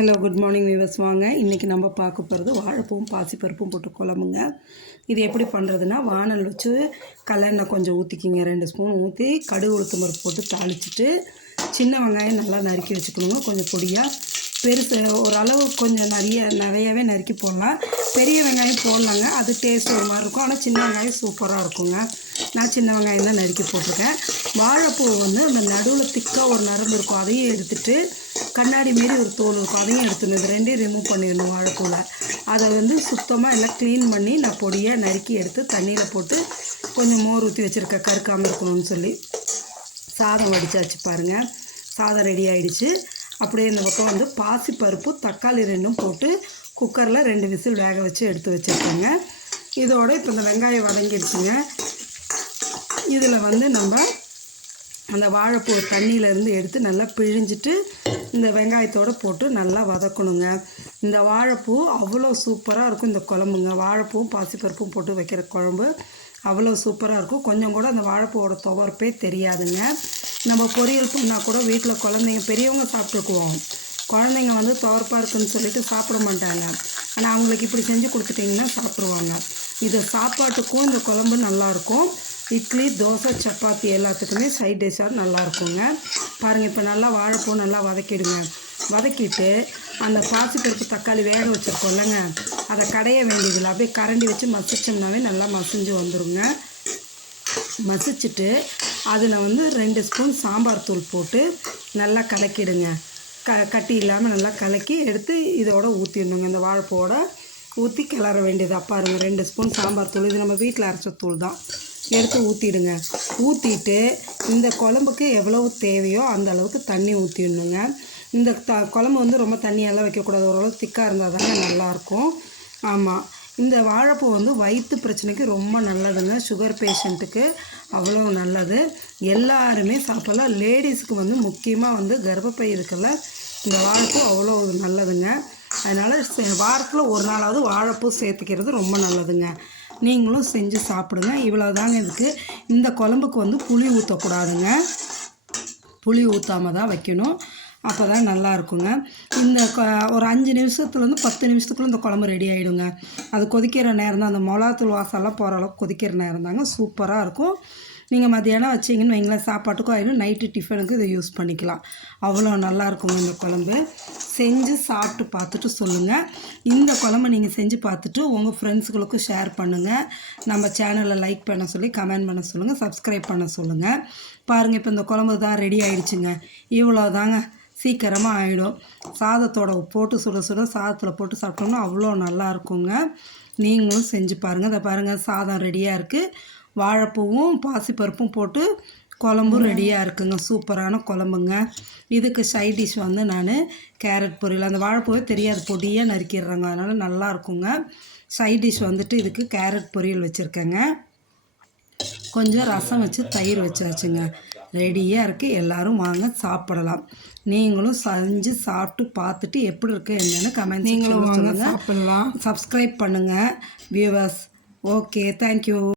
Hello good morning viewers. வாங்க இன்றைக்கி நம்ம பார்க்க போகிறது வாழைப்பூவும் பாசிப்பருப்பும் போட்டு குழம்புங்க. இது எப்படி பண்ணுறதுன்னா, வானல் வச்சு கல்லெண்ணெய் கொஞ்சம் ஊற்றிக்கிங்க, 2 ஸ்பூன் ஊற்றி கடுகு உளுத்தம் பருப்பு போட்டு தாளிச்சிட்டு சின்ன வெங்காயம் நல்லா நறுக்கி வச்சுக்கணுங்க. கொஞ்சம் பொடியாக பெருசு ஓரளவு கொஞ்சம் நிறையாவே நறுக்கி போடலாம். பெரிய வெங்காயம் போடலாங்க, அது டேஸ்ட் ஒரு மாதிரி இருக்கும். ஆனால் சின்ன வெங்காயம் சூப்பராக இருக்குங்க. நான் சின்ன வெங்காயம் தான் நறுக்கி போட்டிருக்கேன். வாழைப்பூ வந்து அந்த நடுவில் திக்காக ஒரு நரம்பு இருக்கும், அதையும் எடுத்துகிட்டு கண்ணாடி மாரி ஒரு தோல் இருக்கும், அதையும் எடுத்துடணும். இது ரெண்டையும் ரிமூவ் பண்ணிடணும் வாழைப்பூவில். அதை வந்து சுத்தமாக எல்லாம் க்ளீன் பண்ணி நான் பொடியாக நறுக்கி எடுத்து தண்ணியில் போட்டு கொஞ்சம் மோர் ஊற்றி வச்சுருக்கேன், கருக்காமல் இருக்கணும்னு சொல்லி. சாதம் வடித்தாச்சு பாருங்கள், சாதம் ரெடி ஆகிடுச்சு. அப்படியே இந்த பக்கம் வந்து பாசிப்பருப்பு தக்காளி 2 போட்டு குக்கரில் 2 விசில் வேக வச்சு எடுத்து வச்சுருக்கேங்க. இதோடு இப்போ இந்த வெங்காயம் வதங்கிடுச்சுங்க. இதில் வந்து நம்ம அந்த வாழைப்பூ தண்ணியிலேருந்து எடுத்து நல்லா பிழிஞ்சிட்டு இந்த வெங்காயத்தோடு போட்டு நல்லா வதக்கணுங்க. இந்த வாழைப்பூ அவ்வளோ சூப்பராக இருக்கும் இந்த குழம்புங்க. வாழைப்பூவும் பாசிப்பருப்பும் போட்டு வைக்கிற குழம்பு அவ்வளோ சூப்பராக இருக்கும். கொஞ்சம் கூட அந்த வாழைப்பூவோட துவர்ப்பே தெரியாதுங்க. நம்ம பொரியல் பண்ணால் கூட வீட்டில் குழந்தைங்க பெரியவங்க சாப்பிட்டுக்குவோம். குழந்தைங்க வந்து துவர்ப்பாக இருக்குன்னு சொல்லிட்டு சாப்பிட மாட்டாங்க. ஆனால் அவங்களுக்கு இப்படி செஞ்சு கொடுத்துட்டிங்கன்னா சாப்பிட்ருவாங்க. இது சாப்பாட்டுக்கும் இந்த குழம்பு நல்லாயிருக்கும். இட்லி, தோசை, சப்பாத்தி எல்லாத்துக்குமே சைட் டிஷ்ஷாக நல்லாயிருக்குங்க. பாருங்கள், இப்போ நல்லா வாழைப்பூ நல்லா வதக்கிடுங்க. வதக்கிட்டு அந்த பாசிப்பருப்பு தக்காளி வேக வச்சுருக்கோம்லங்க, அதை கடைய வேண்டியதில்லை. அப்படியே கரண்டி வச்சு மசிச்சோம்னாவே நல்லா மசிஞ்சு வந்துடுங்க. மசிச்சுட்டு அதில் வந்து 2 ஸ்பூன் சாம்பார் தூள் போட்டு நல்லா கலக்கிடுங்க. கட்டி இல்லாமல் நல்லா கலக்கி எடுத்து இதோட ஊற்றிடணுங்க. இந்த வாழைப்பூவோட ஊற்றி கிளற வேண்டியதாக. பாருங்கள், 2 ஸ்பூன் சாம்பார் தூள், இது நம்ம வீட்டில் அரைச்ச தூள் தான், எடுத்து ஊற்றிடுங்க. ஊற்றிட்டு இந்த குழம்புக்கு எவ்வளவு தேவையோ அந்த அளவுக்கு தண்ணி ஊற்றிடணுங்க. இந்த குழம்பு வந்து ரொம்ப தண்ணியெல்லாம் வைக்கக்கூடாது, ஓரளவுக்கு திக்காக இருந்தால் தாங்க நல்லாயிருக்கும். ஆமாம், இந்த வாழைப்பூ வந்து வயிற்று பிரச்சனைக்கு ரொம்ப நல்லதுங்க. சுகர் பேஷண்ட்டுக்கு அவ்வளோ நல்லது. எல்லாருமே சாப்பிடலாம். லேடிஸுக்கு வந்து முக்கியமாக வந்து கர்ப்பப்பை இருக்கல இந்த வாழைப்பூ அவ்வளோ நல்லதுங்க. அதனால் வாரத்தில் ஒரு நாளாவது வாழைப்பூ சேர்த்துக்கிறது ரொம்ப நல்லதுங்க. நீங்களும் செஞ்சு சாப்பிடுங்க. இவ்வளோ தாங்க இதுக்கு. இந்த குழம்புக்கு வந்து புளி ஊற்றக்கூடாதுங்க, புளி ஊற்றாமல் தான் வைக்கணும், அப்போ தான் நல்லா இருக்குங்க. இந்த ஒரு 5 நிமிஷத்துலேருந்து 10 நிமிஷத்துக்குள்ளே இந்த குழம்பு ரெடி ஆகிடுங்க. அது கொதிக்கிற நேரம் தான், அந்த மிளகாத்தூள் வாசம்லாம் போகிற அளவுக்கு கொதிக்கிற நேரம் தாங்க, சூப்பராக இருக்கும். நீங்கள் மத்தியானம் வச்சிங்கன்னு வைங்களேன், சாப்பாட்டுக்கும் ஆகிடும், நைட்டு டிஃபனுக்கு இதை யூஸ் பண்ணிக்கலாம். அவ்வளோ நல்லாயிருக்குங்க இந்த குழம்பு. செஞ்சு சாப்பிட்டு பார்த்துட்டு சொல்லுங்கள். இந்த குழம்பு நீங்கள் செஞ்சு பார்த்துட்டு உங்கள் ஃப்ரெண்ட்ஸுகளுக்கும் ஷேர் பண்ணுங்கள். நம்ம சேனலில் லைக் பண்ண சொல்லி கமெண்ட் பண்ண சொல்லுங்கள், சப்ஸ்கிரைப் பண்ண சொல்லுங்கள். பாருங்கள், இப்போ இந்த குழம்பு தான் ரெடி ஆகிடுச்சுங்க. இவ்வளோ தாங்க, சீக்கிரமாக ஆகிடும். சாதத்தோட போட்டு சுட சுட சாதத்தில் போட்டு சாப்பிட்டோம்னா அவ்வளோ நல்லாயிருக்குங்க. நீங்களும் செஞ்சு பாருங்கள். இதை பாருங்கள், சாதம் ரெடியாக இருக்குது, வாழைப்பூவும் பாசிப்பருப்பும் போட்டு குழம்பும் ரெடியாக இருக்குங்க. சூப்பரான குழம்புங்க. இதுக்கு சைட் டிஷ் வந்து நான் கேரட் பொரியல், அந்த வாழைப்பூவே தெரியாது, பொடியாக நறுக்கிடுறாங்க, அதனால் நல்லாயிருக்குங்க. சைட் டிஷ் வந்துட்டு இதுக்கு கேரட் பொரியல் வச்சுருக்கேங்க. கொஞ்சம் ரசம் வச்சு தயிர் வச்சாச்சுங்க. ரெடியாக இருக்குது. எல்லோரும் வாங்க சாப்பிடலாம். நீங்களும் செஞ்சு சாப்பிட்டு பார்த்துட்டு எப்படி இருக்குது என்னென்னு கமெண்ட் நீங்களும் வாங்க சாப்பிடலாம். சப்ஸ்கிரைப் பண்ணுங்கள் வியூவர்ஸ். Okay, thank you.